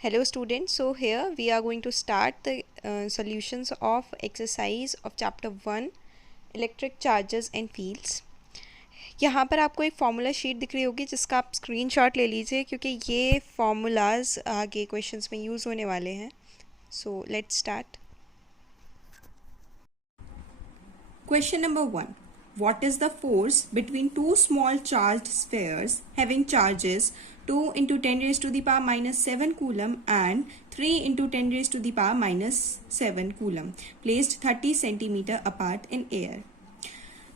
Hello students, so here we are going to start the solutions of exercise of chapter 1 electric charges and fields. यहाँ पर आपको एक formula sheet दिख रही होगी जिसका आप स्क्रीनशॉट ले लीजिए क्योंकि ये फार्मूलाज आगे क्वेश्चंस में यूज़ होने वाले हैं. So let's start. Question number 1. What is the force between two small charged spheres having charges 2 into 10 raised to the power minus 7 coulomb and 3 into 10 raised to the power minus 7 coulomb placed 30 centimeter apart in air?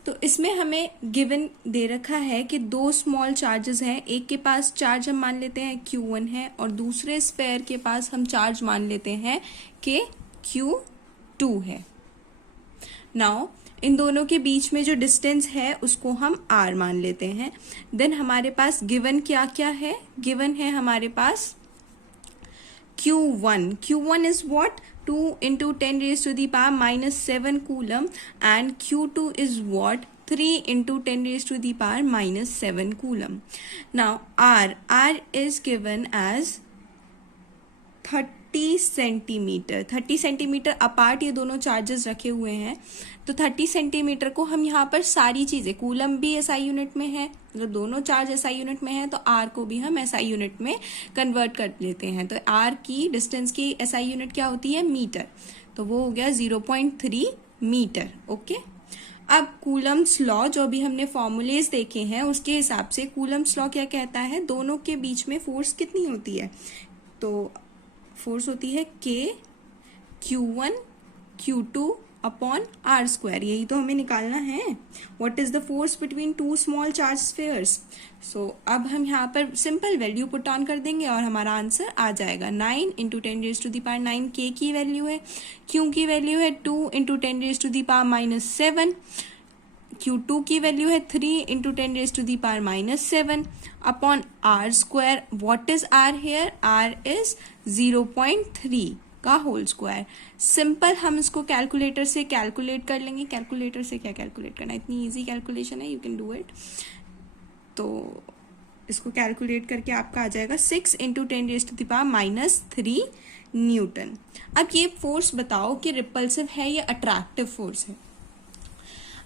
तो इसमें हमें given दे रखा है कि दो small charges हैं. एक के पास चार्ज हम मान लेते हैं Q1 है और दूसरे स्फेयर के पास हम चार्ज मान लेते हैं कि Q2 है. नाउ इन दोनों के बीच में जो डिस्टेंस है उसको हम r मान लेते हैं. देन हमारे पास गिवन क्या क्या है? गिवन है हमारे पास Q1. Q1 is what? 2 into 10 raised to the power minus 7 coulomb and Q2 is what? 3 into 10 raised to the power minus 7 coulomb. Now R is given as 30 centimetre. 30 centimetre apart ये दोनों charges रखे हुए हैं. तो 30 centimetre को हम यहाँ पर सारी चीजें, कूलम भी एसआई यूनिट में है, मतलब दोनों चार्ज एसआई यूनिट में है, तो आर को भी हम एसआई यूनिट में कन्वर्ट कर लेते हैं. तो आर की डिस्टेंस की एसआई यूनिट क्या होती है? मीटर. तो वो हो गया 0.3 मीटर. ओके. अब कूलम्स लॉ जो भी हमने फॉर्मूलेज देखे हैं उसके हिसाब से कूलम्स लॉ क्या कहता है? दोनों के बीच में फोर्स कितनी होती है? तो फोर्स होती है K Q1 Q2 upon R square. यही तो हमें निकालना है. What is the force between two small charge spheres? So अब हम यहाँ पर सिंपल वैल्यू पुट ऑन कर देंगे और हमारा आंसर आ जाएगा. 9 into 10 raise to the power 9 K की वैल्यू है. Q की वैल्यू है 2 into 10 raise to the power minus 7. Q2 की वैल्यू है 3 into 10 raise to the power minus 7 upon R square. What is R here? R is 0.3 का whole square. Simple हम इसको calculator से कैलकुलेट कर लेंगे. कैलकुलेटर से क्या कैलकुलेट करना, इतनी इजी कैलकुलेशन है, यू कैन डू इट. तो इसको कैलकुलेट करके आपका आ जाएगा 6 into 10 raise to the power minus 3 newton. अब ये फोर्स बताओ कि रिपल्सिव है या अट्रैक्टिव फोर्स है?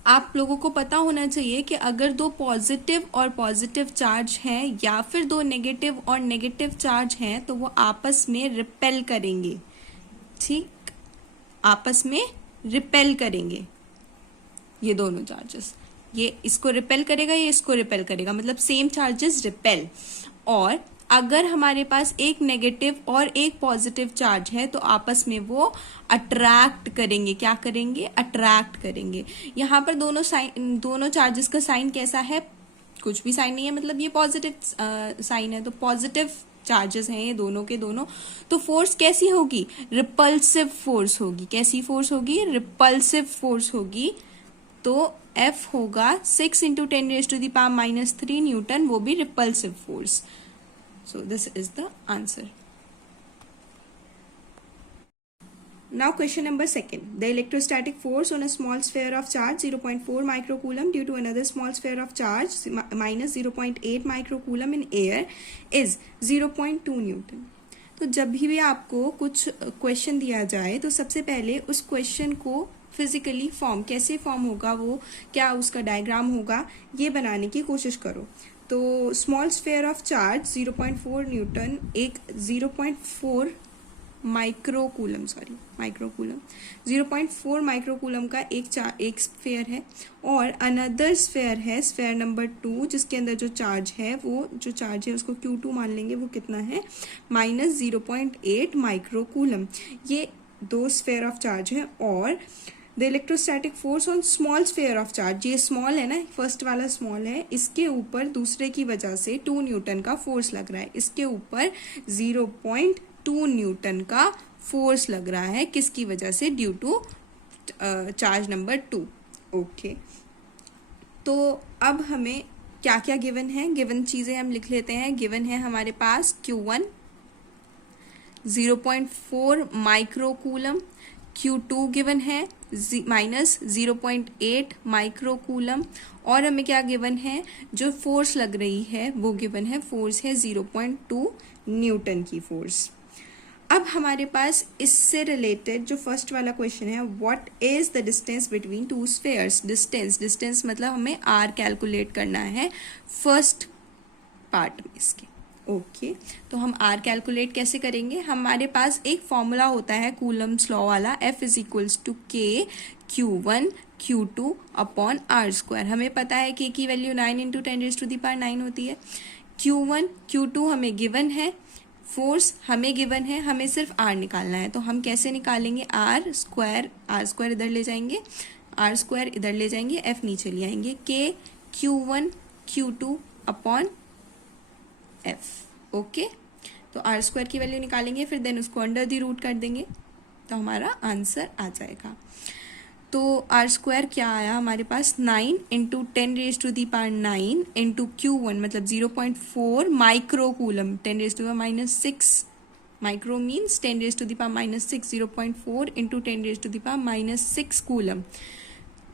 आप लोगों को पता होना चाहिए कि अगर दो पॉजिटिव और पॉजिटिव चार्ज हैं या फिर दो नेगेटिव और नेगेटिव चार्ज हैं तो वो आपस में रिपेल करेंगे. ठीक, आपस में रिपेल करेंगे ये दोनों चार्जेस. ये इसको रिपेल करेगा, ये इसको रिपेल करेगा, मतलब सेम चार्जेस रिपेल. और अगर हमारे पास एक नेगेटिव और एक पॉजिटिव चार्ज है तो आपस में वो अट्रैक्ट करेंगे. क्या करेंगे? अट्रैक्ट करेंगे. यहाँ पर दोनों चार्जेस का साइन कैसा है? कुछ भी साइन नहीं है, मतलब ये पॉजिटिव साइन है, तो पॉजिटिव चार्जेस हैं ये दोनों के दोनों. तो फोर्स कैसी होगी? रिपल्सिव फोर्स होगी. कैसी फोर्स होगी? रिपल्सिव फोर्स होगी. तो F होगा 6 into 10 raise to the power minus 3 newton, वो भी repulsive force. So this is the answer. Now question number 2. The electrostatic force on a small sphere of charge 0.4 microcoulomb due to another small sphere of charge minus 0.8 microcoulomb in air is 0.2 Newton. तो जब भी आपको कुछ question दिया जाए तो सबसे पहले उस क्वेश्चन को फिजिकली फॉर्म, कैसे फॉर्म होगा वो, क्या उसका डायग्राम होगा, ये बनाने की कोशिश करो. तो small sphere of charge 0.4 Newton, एक 0.4 माइक्रोकूलम 0.4 माइक्रोकूलम का एक स्फेयर है और अनदर स्फेयर है, स्फेयर नंबर 2, जिसके अंदर जो चार्ज है, वो जो चार्ज है उसको Q2 मान लेंगे. वो कितना है? Minus 0.8 microcoulomb. ये दो स्फेयर ऑफ चार्ज है. और the electrostatic force on small sphere of charge, ये स्मॉल है ना, फर्स्ट वाला स्मॉल है, इसके ऊपर दूसरे की वजह से 2 न्यूटन का फोर्स लग रहा है. इसके ऊपर 0.2 न्यूटन का फोर्स लग रहा है. किसकी वजह से? Due to charge number 2. Okay. तो अब हमें क्या क्या गिवन है? गिवन चीजें हम लिख लेते हैं. गिवन है हमारे पास Q1 0.4 माइक्रोकूलम, Q2 गिवन है माइनस 0.8 माइक्रोकूलम, और हमें क्या गिवन है? जो फोर्स लग रही है वो गिवन है, फोर्स है 0.2 न्यूटन की फोर्स. अब हमारे पास इससे रिलेटेड जो फर्स्ट वाला क्वेश्चन है, what is the distance between two spheres. Distance मतलब हमें आर कैलकुलेट करना है फर्स्ट पार्ट में इसके। ओके तो हम आर कैलकुलेट कैसे करेंगे, हमारे पास एक फॉर्मूला होता है कूलम्स लॉ वाला, F इज इक्वल्स टू के Q1 Q2 upon are square. हमें पता है के की वैल्यू 9 इंटू 10⁻9 होती है। Q1 Q2 हमें गिवन है, फोर्स हमें गिवन है, हमें सिर्फ आर निकालना है। तो हम कैसे निकालेंगे, आर स्क्वायर इधर ले जाएंगे, आर स्क्वायर इधर ले जाएंगे, एफ नीचे ले आएंगे, के Q1 Q2 upon F. Okay तो आर स्क्वायर की वैल्यू निकालेंगे, फिर देन उसको अंडर दी रूट कर देंगे तो हमारा आंसर आ जाएगा। तो आर स्क्वायर क्या आया हमारे पास, 9 इंटू 10⁻9 इंटू Q1 मतलब 0.4 micro coulomb, 10⁻⁻6 micro means 10⁻⁻6, 0.4 into 10⁻⁻6 coulomb.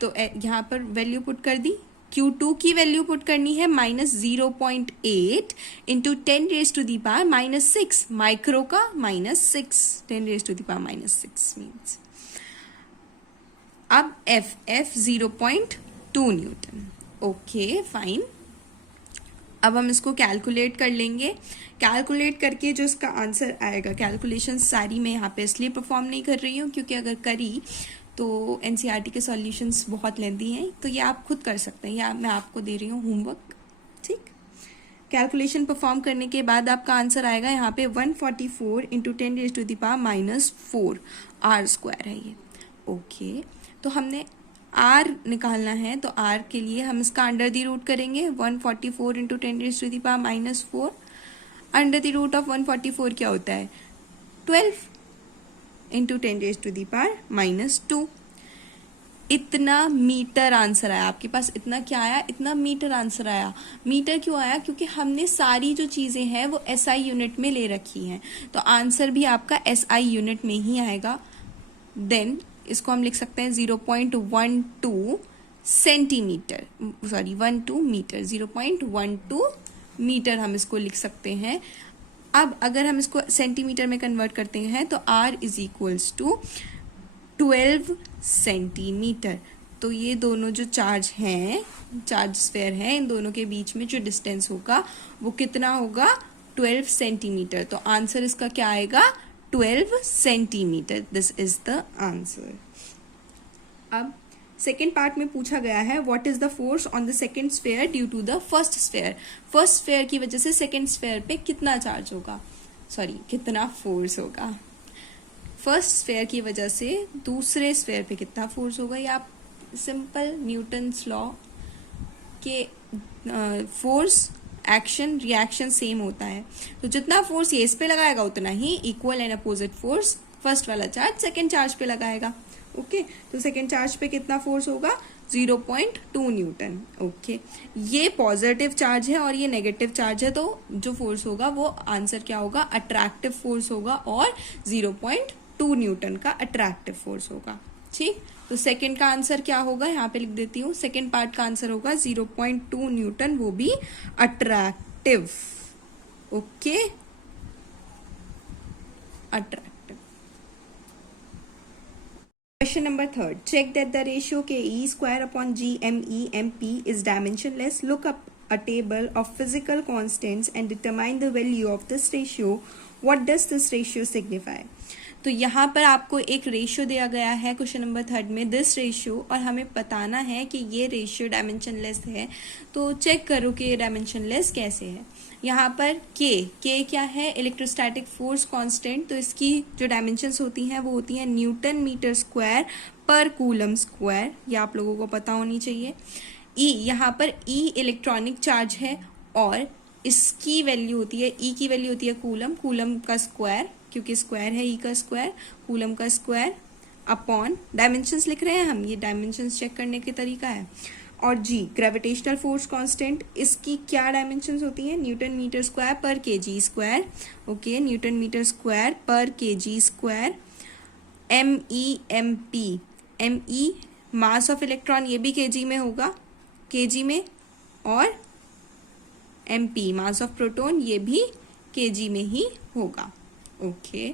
तो यहाँ पर वैल्यू पुट कर दी, Q2 की वैल्यू पुट करनी है -0.8 इंटू 10⁻⁻6 माइक्रो का -6, 10⁻⁻6 मीन्स। अब F 0.2 न्यूटन। ओके फाइन, अब हम इसको कैलकुलेट कर लेंगे। कैलकुलेट करके जो इसका आंसर आएगा, कैलकुलेशन सारी मैं यहाँ पे इसलिए परफॉर्म नहीं कर रही हूँ क्योंकि अगर करी तो एनसीईआरटी के सॉल्यूशंस बहुत लेंदी हैं, तो ये आप खुद कर सकते हैं, या मैं आपको दे रही हूँ होमवर्क। ठीक, कैलकुलेशन परफॉर्म करने के बाद आपका आंसर आएगा यहाँ पे 144 इंटू 10⁻⁻4 आर स्क्वायर है ये। ओके तो हमने आर निकालना है, तो आर के लिए हम इसका अंडर दी रूट करेंगे, 144 into 10⁻⁻4 under the root of 144 क्या होता है, 12 इंटू 10⁻⁻2। इतना मीटर आंसर आया आपके पास, इतना क्या आया, इतना मीटर आंसर आया। मीटर क्यों आया, क्योंकि हमने सारी जो चीज़ें हैं वो एसआई यूनिट में ले रखी हैं, तो आंसर भी आपका एसआई यूनिट में ही आएगा। देन इसको हम लिख सकते हैं 0.12 सेंटीमीटर, सॉरी 12 मीटर, 0.12 मीटर हम इसको लिख सकते हैं। अब अगर हम इसको सेंटीमीटर में कन्वर्ट करते हैं तो R is equals to 12 centimetre. तो ये दोनों जो चार्ज हैं, चार्ज स्फेयर हैं, इन दोनों के बीच में जो डिस्टेंस होगा वो कितना होगा, 12 सेंटीमीटर। तो आंसर इसका क्या आएगा, 12 centimetre. This is the answer. अब सेकेंड पार्ट में पूछा गया है what is the force on the second sphere due to the first sphere. First sphere की वजह से सेकेंड स्फेयर पे कितना चार्ज होगा, सॉरी कितना फोर्स होगा। फर्स्ट स्फेयर की वजह से दूसरे स्फेयर पे कितना फोर्स होगा, या आप सिंपल न्यूटन्स लॉ के फोर्स एक्शन रिएक्शन सेम होता है, तो जितना फोर्स ये इस पे लगाएगा उतना ही equal and opposite force first वाला चार्ज सेकेंड चार्ज पे लगाएगा। ओके तो सेकेंड चार्ज पे कितना फोर्स होगा, 0.2 न्यूटन। ओके ये पॉजिटिव चार्ज है और ये नेगेटिव चार्ज है, तो जो फोर्स होगा वो आंसर क्या होगा, अट्रैक्टिव फोर्स होगा, और 0.2 न्यूटन का अट्रैक्टिव फोर्स होगा। ठीक, तो सेकेंड का आंसर क्या होगा, यहाँ पे लिख देती हूँ, सेकेंड पार्ट का आंसर होगा 0.2 न्यूटन, वो भी attractive. Okay attractive. Question number 3. Check that the ratio KE square upon GME MP is dimensionless. Look up a table of physical constants and determine the value of this ratio. What does this ratio signify? तो यहाँ पर आपको एक ratio दिया गया है question number 3 में, this ratio, और हमें बताना है कि ये रेशियो डायमेंशनलेस है। तो चेक करो कि ये डायमेंशनलेस कैसे है। यहाँ पर के क्या है, इलेक्ट्रोस्टैटिक फोर्स कांस्टेंट, तो इसकी जो डायमेंशंस होती हैं वो होती हैं न्यूटन मीटर स्क्वायर पर कूलम स्क्वायर, ये आप लोगों को पता होनी चाहिए। ई, यहाँ पर ई इलेक्ट्रॉनिक चार्ज है और इसकी वैल्यू होती है, ई की वैल्यू होती है कूलम का स्क्वायर, क्योंकि स्क्वायर है ई का स्क्वायर, कूलम का स्क्वायर अपॉन डायमेंशंस लिख रहे हैं हम, ये डायमेंशंस चेक करने के तरीका है। और जी ग्रेविटेशनल फोर्स कांस्टेंट, इसकी क्या डायमेंशंस होती हैं, न्यूटन मीटर स्क्वायर पर KG square. Okay newton metre square पर KG square. ME mass of electron, ये भी केजी में होगा, केजी में, और एमपी मास ऑफ प्रोटॉन, ये भी केजी में ही होगा। ओके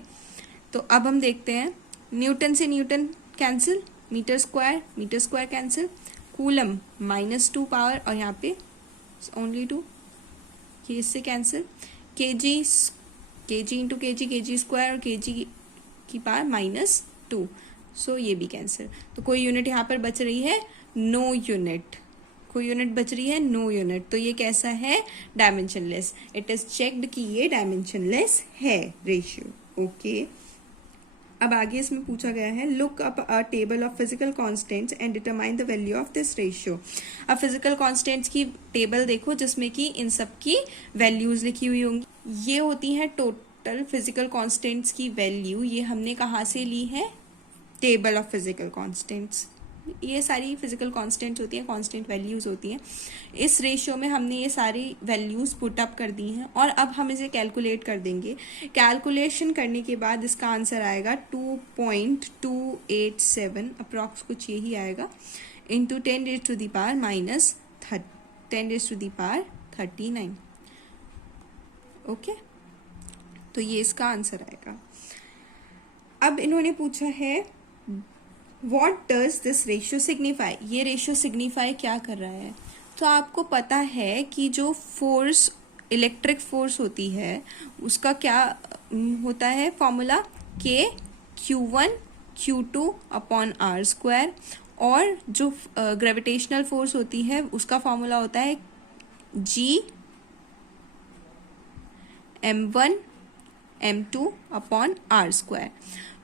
तो अब हम देखते हैं, न्यूटन से newton cancel, metre square cancel, coulomb -2 power और यहाँ पे ओनली 2, ये इससे cancel, KG into KG square और केजी की पावर -2, सो ये भी कैंसिल। तो कोई यूनिट यहाँ पर बच रही है, नो यूनिट, कोई यूनिट बच रही है, नो यूनिट। तो ये कैसा है, डायमेंशनलेस। इट इज चेक्ड कि ये डायमेंशनलेस है रेशियो। ओके, अब आगे इसमें पूछा गया है, look up a table of physical constants and determine the value of this ratio. अब फिजिकल कांस्टेंट्स की टेबल देखो जिसमें कि इन सब की वैल्यूज लिखी हुई होंगी। ये होती हैं टोटल फिजिकल कांस्टेंट्स की वैल्यू। ये हमने कहाँ से ली है, टेबल ऑफ फिजिकल कांस्टेंट्स। ये सारी फिजिकल कांस्टेंट्स होती हैं, कांस्टेंट वैल्यूज होती हैं। इस रेशियो में हमने ये सारी वैल्यूज पुट अप कर दी हैं और अब हम इसे कैलकुलेट कर देंगे। कैलकुलेशन करने के बाद इसका आंसर आएगा 2.287 अप्रॉक्स, कुछ यही आएगा, इंटू 10⁻⁻39। ओके, तो ये इसका आंसर आएगा। अब इन्होंने पूछा है What does this ratio signify? ये रेशियो सिग्निफाई क्या कर रहा है? तो आपको पता है कि जो फोर्स, इलेक्ट्रिक फोर्स होती है, उसका क्या होता है formula, Q1 Q2 upon R², और जो ग्रेविटेशनल फोर्स होती है उसका फॉर्मूला होता है G M1 M2 upon R²।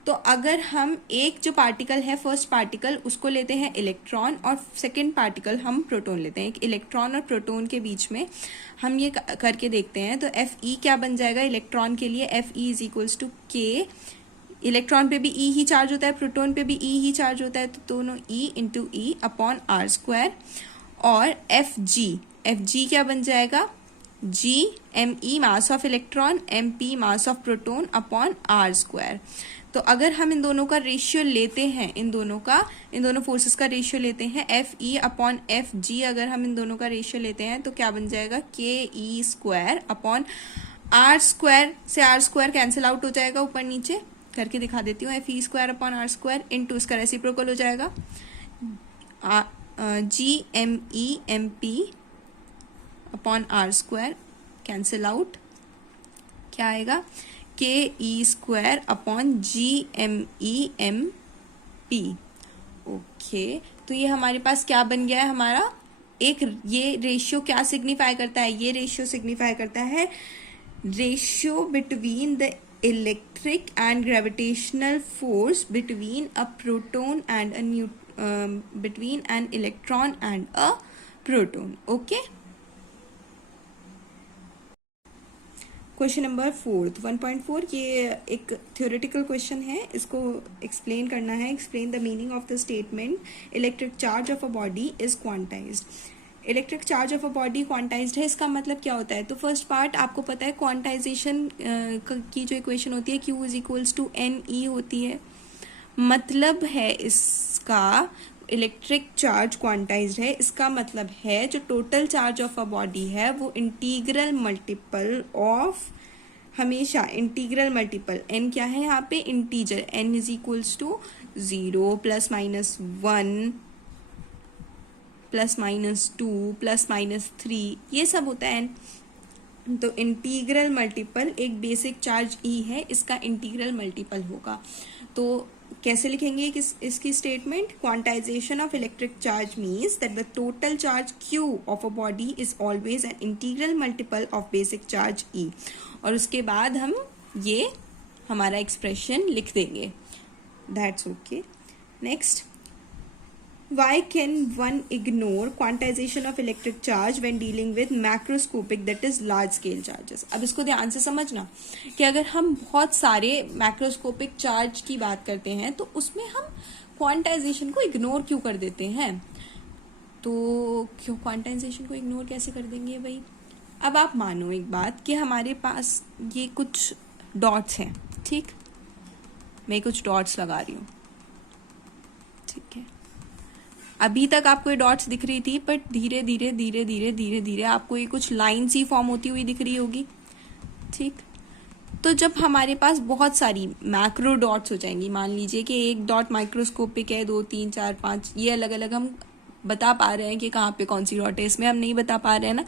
तो अगर हम एक जो पार्टिकल है, फर्स्ट पार्टिकल, उसको लेते हैं इलेक्ट्रॉन और सेकंड पार्टिकल हम प्रोटॉन लेते हैं, एक इलेक्ट्रॉन और प्रोटॉन के बीच में हम ये करके देखते हैं, तो Fe क्या बन जाएगा इलेक्ट्रॉन के लिए, Fe is equals to K, electron पे भी E ही चार्ज होता है, प्रोटॉन पे भी E ही चार्ज होता है, तो दोनों E into E upon R², और Fg क्या बन जाएगा, G Me mass of electron, Mp mass of proton upon R²। तो अगर हम इन दोनों का रेशियो लेते हैं, इन दोनों फोर्सेस का रेशियो लेते हैं, Fe अपॉन Fg, अगर हम इन दोनों का रेशियो लेते हैं तो क्या बन जाएगा, Ke² अपॉन R² से R² कैंसिल आउट हो जाएगा, ऊपर नीचे करके दिखा देती हूँ, Fe² अपॉन R² इंटू इसका रेसिप्रोकल हो जाएगा Gme Mp upon R² cancel out, क्या आएगा, Ke² upon Gme Mp। Okay, तो ये हमारे पास क्या बन गया है हमारा एक, ये रेशियो क्या सिग्निफाई करता है, ये रेशियो सिग्निफाई करता है ratio between the electric and gravitational force between a proton and between an electron and a proton. Okay, question number 1.4, ये एक थ्योरेटिकल क्वेश्चन है, इसको एक्सप्लेन करना है। Explain the meaning of the statement electric charge of a body is quantized. Electric charge of a body quantized है, इसका मतलब क्या होता है, तो फर्स्ट पार्ट आपको पता है, क्वांटाइजेशन की जो इक्वेशन होती है Q is equals to NE होती है, मतलब है इसका इलेक्ट्रिक चार्ज क्वांटाइज्ड है, इसका मतलब है जो total charge of a body है वो इंटीग्रल मल्टीपल ऑफ, हमेशा इंटीग्रल मल्टीपल, n क्या है यहाँ पे, integer, n is equals to 0 +-1 +-2 +-3, ये सब होता है n। तो इंटीग्रल मल्टीपल एक बेसिक चार्ज E है, इसका इंटीग्रल मल्टीपल होगा। तो कैसे लिखेंगे इसकी statement, quantization of electric charge means that the total charge Q of a body is always an integral multiple of basic charge E, और उसके बाद हम ये हमारा एक्सप्रेशन लिख देंगे, that's okay. Next, why can one ignore quantization of electric charge when dealing with macroscopic, that is large scale charges? अब इसको ध्यान से समझना कि अगर हम बहुत सारे मैक्रोस्कोपिक चार्ज की बात करते हैं तो उसमें हम क्वांटाइजेशन को इग्नोर क्यों कर देते हैं, तो क्यों क्वांटाइजेशन को इग्नोर कैसे कर देंगे भाई। अब आप मानो एक बात कि हमारे पास ये कुछ डॉट्स हैं, ठीक, मैं कुछ डॉट्स लगा रही हूँ, ठीक है, अभी तक आपको ये डॉट्स दिख रही थी, बट धीरे धीरे धीरे धीरे धीरे धीरे आपको ये कुछ लाइन्स ही फॉर्म होती हुई दिख रही होगी, ठीक। तो जब हमारे पास बहुत सारी मैक्रो डॉट्स हो जाएंगी, मान लीजिए कि एक डॉट माइक्रोस्कोपिक है, 2 3 4 5, ये अलग अलग हम बता पा रहे हैं कि कहाँ पे कौन सी डॉट है, इसमें हम नहीं बता पा रहे हैं ना,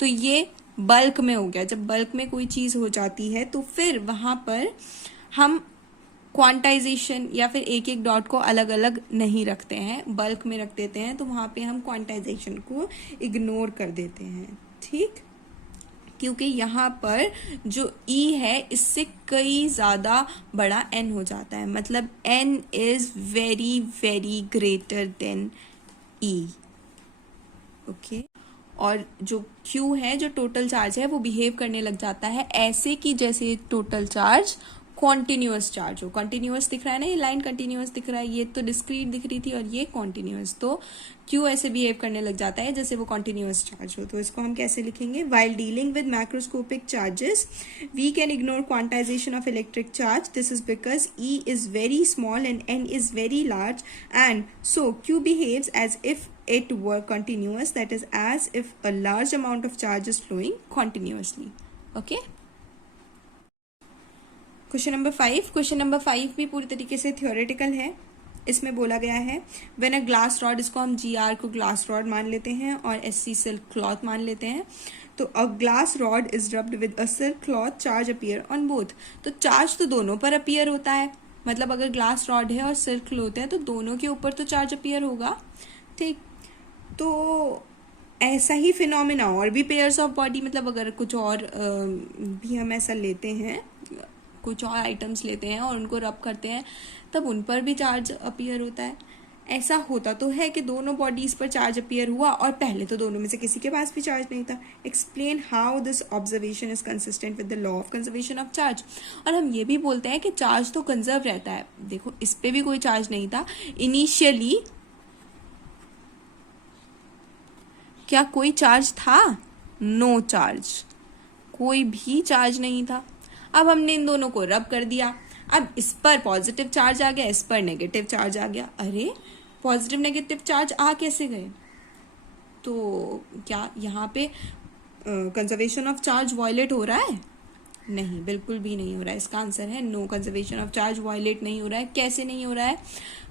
तो ये बल्क में हो गया। जब बल्क में कोई चीज़ हो जाती है तो फिर वहाँ पर हम क्वांटाइजेशन या फिर एक एक डॉट को अलग अलग नहीं रखते हैं, बल्क में रख देते हैं, तो वहाँ पे हम क्वांटाइजेशन को इग्नोर कर देते हैं, ठीक, क्योंकि यहाँ पर जो E है इससे कई ज़्यादा बड़ा N हो जाता है, मतलब N is very very greater than E, okay. और जो Q है, जो टोटल चार्ज है, वो बिहेव करने लग जाता है ऐसे कि जैसे टोटल चार्ज कॉन्टिन्यूअस चार्ज हो। कॉन्टिन्यूअस दिख रहा है ना, ये लाइन कॉन्टिन्यूअस दिख रहा है, ये तो डिस्क्रीट दिख रही थी और ये कॉन्टिन्यूअस, तो Q ऐसे बिहेव करने लग जाता है जैसे वो कॉन्टिन्यूअस चार्ज हो। तो इसको हम कैसे लिखेंगे? While dealing with macroscopic charges we can ignore quantization of electric charge, this is because E is very small and N is very large, and so Q behaves as if it were continuous, that is as if a large amount of charge is flowing continuously, okay। Question number 5, question number 5 भी पूरी तरीके से theoretical है। इसमें बोला गया है when a glass rod, इसको हम GR को ग्लास रॉड मान लेते हैं और SC सिल्क क्लॉथ मान लेते हैं, तो a glass rod is rubbed with a silk cloth, charge appear on both. तो चार्ज तो दोनों पर अपीयर होता है, मतलब अगर ग्लास रॉड है और सिल्क क्लॉथ है तो दोनों के ऊपर तो चार्ज अपीयर होगा, ठीक। तो ऐसा ही फिनोमिना और भी पेयर्स ऑफ बॉडी, मतलब अगर कुछ और भी हम ऐसा लेते हैं, कुछ और आइटम्स लेते हैं और उनको रब करते हैं, तब उन पर भी चार्ज अपीयर होता है। ऐसा होता तो है कि दोनों बॉडीज पर चार्ज अपीयर हुआ और पहले तो दोनों में से किसी के पास भी चार्ज नहीं था। Explain how this observation is consistent with the law of conservation of charge. और हम ये भी बोलते हैं कि चार्ज तो कंजर्व रहता है। देखो इस पे भी कोई चार्ज नहीं था इनिशियली, क्या कोई चार्ज था? नो चार्ज, कोई भी चार्ज नहीं था। अब हमने इन दोनों को रब कर दिया, अब इस पर पॉजिटिव चार्ज आ गया, इस पर नेगेटिव चार्ज आ गया। अरे पॉजिटिव नेगेटिव चार्ज आ कैसे गए? तो क्या यहाँ पे कंजर्वेशन ऑफ चार्ज वायलेट हो रहा है? नहीं, बिल्कुल भी नहीं हो रहा है। इसका आंसर है no, conservation of charge violate नहीं हो रहा है। कैसे नहीं हो रहा है?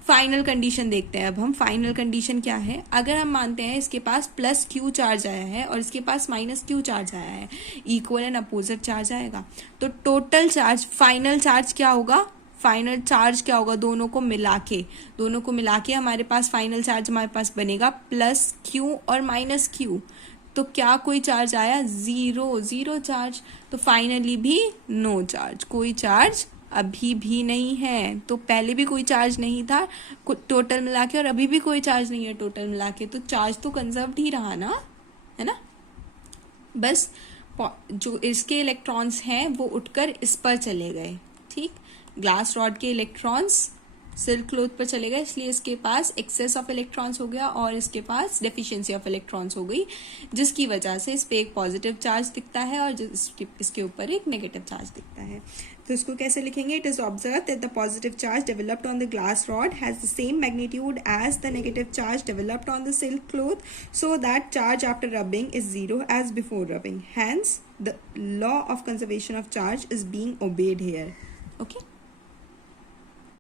फाइनल कंडीशन देखते हैं अब हम। फाइनल कंडीशन क्या है? अगर हम मानते हैं इसके पास प्लस Q चार्ज आया है और इसके पास माइनस Q चार्ज आया है, इक्वल एंड अपोजिट चार्ज आएगा, तो टोटल चार्ज, फाइनल चार्ज क्या होगा? फाइनल चार्ज क्या होगा? दोनों को मिला के हमारे पास फाइनल चार्ज हमारे पास बनेगा प्लस Q और माइनस Q। तो क्या कोई चार्ज आया? Zero charge. तो फाइनली भी नो चार्ज, कोई चार्ज अभी भी नहीं है। तो पहले भी कोई चार्ज नहीं था टोटल मिला के, और अभी भी कोई चार्ज नहीं है टोटल मिला के, तो चार्ज तो कंजर्व्ड ही रहा ना, है ना। बस जो इसके इलेक्ट्रॉन्स हैं वो उठकर इस पर चले गए, ठीक। ग्लास रॉड के इलेक्ट्रॉन्स सिल्क क्लॉथ पर चले गए, इसलिए इसके पास एक्सेस ऑफ इलेक्ट्रॉन्स हो गया और इसके पास डेफिशिएंसी ऑफ इलेक्ट्रॉन्स हो गई, जिसकी वजह से इस पे एक पॉजिटिव चार्ज दिखता है और इसके ऊपर एक नेगेटिव चार्ज दिखता है। तो इसको कैसे लिखेंगे? It is observe that the positive charge developed on the glass rod has the same magnitude as the negative charge developed on the silk cloth, so that charge after rubbing is zero as before rubbing, hence the law of conservation of charge is being obeyed here, okay.